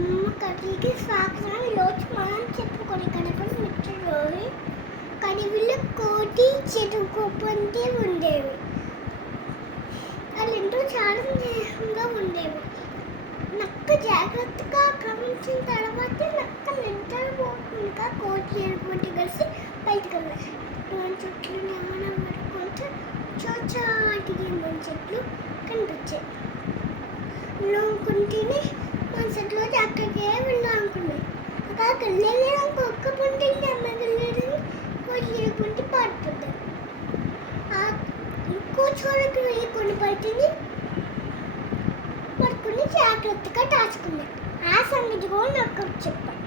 కథకి స్వాగతం. ఈరోజు మనం చెప్పుకొని కనపడి మిత్రులు కానీ వీళ్ళు కోటి చెరుకుపంటే ఉండేవి. వాళ్ళెంతో చాలా స్నేహంగా ఉండేవి. నక్క జాగ్రత్తగా గమనించిన తర్వాత నక్క నిద్రపోకుండా కోటి చెరుకుపంటి కలిసి బయటకు వెళ్ళాయి. చెట్లు ఏమైనా పడుకుంటే చోచాటికి చెట్లు కనిపించాయి. అనుకుంటేనే మనసులో అక్కడికే వెళ్ళాలనుకున్నాయి. అక్కడికి వెళ్ళేదానికి ఒక్క పుంటింది అమ్మాయి వెళ్ళేదని కోటి పాడిపోతారు. ఇంకో చోటకి వెళ్ళి కొన్ని పట్టింది పట్టుకుని జాగ్రత్తగా దాచుకున్నాయి. ఆ సంగతి కూడా నాకు చెప్పాను.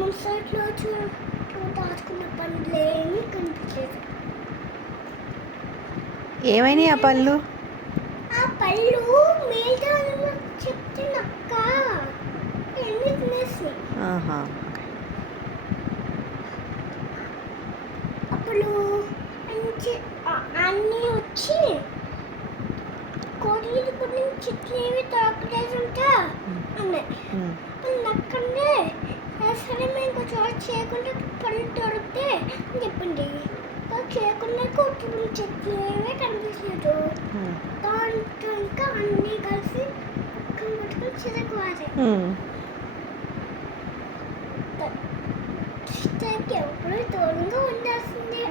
ముసట్లో దాచుకున్న పనులేమీ కనిపించలేదు. ఏమైనాయి ఆ పళ్ళు? ఆ పళ్ళు మీద చెప్తే నక్క ఎన్ని తినేసి అప్పుడు అన్నీ వచ్చి కోడి కొన్ని చెట్లు ఏమి దొరకలేదు ఉంటా అన్నాయి. నక్కనే సరే మేము ఇంకో చోట చేయకుండా పళ్ళు దొరికితే అని చెప్పింది. చేయకుండా కొట్టుకుని చెట్లు ఏమీ కనిపించలేదు. దాంట్లో ఇంకా అన్నీ కలిసి పట్టుకుని చిరకువారే. ఎప్పుడు దూరంగా ఉండాల్సిందే.